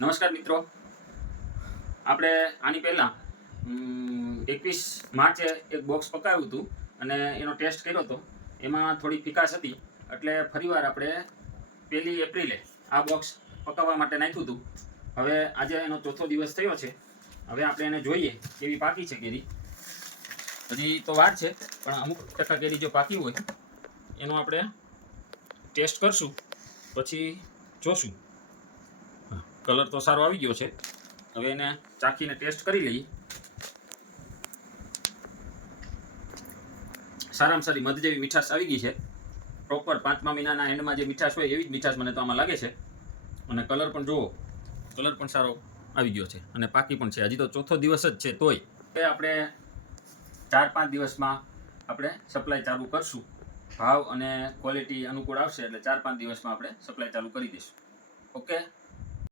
નમસ્કાર મિત્રો, આપણે આની પહેલાં 21 માર્ચે એક બોક્સ પકાવ્યું હતું અને એનો ટેસ્ટ કર્યો હતો. એમાં થોડી ફિકાશ હતી, એટલે ફરીવાર આપણે 1 એપ્રિલે આ બોક્સ પકાવવા માટે નાખ્યું હતું. હવે આજે એનો ચોથો દિવસ થયો છે. હવે આપણે એને જોઈએ કેવી પાકી છે કેરી. હજી તો વાર છે, પણ અમુક ટકા કેરી જો પાકી હોય એનો આપણે ટેસ્ટ કરશું, પછી જોશું. કલર તો સારો આવી ગયો છે. હવે એને ચાખીને ટેસ્ટ કરી લઈએ. સારામાં સારી મધ જેવી મીઠાશ આવી ગઈ છે. પ્રોપર 5મા મહિનાના એન્ડમાં જે મીઠાશ હોય એવી જ મીઠાશ મને તો આમાં લાગે છે. અને કલર પણ જુઓ, કલર પણ સારો આવી ગયો છે અને પાકી પણ છે. હજી તો ચોથો દિવસ જ છે, તોય એ આપણે 4-5 દિવસમાં આપણે સપ્લાય ચાલુ કરશું. ભાવ અને ક્વોલિટી અનુકૂળ આવશે એટલે 4-5 દિવસમાં આપણે સપ્લાય ચાલુ કરી દઈશું. ઓકે.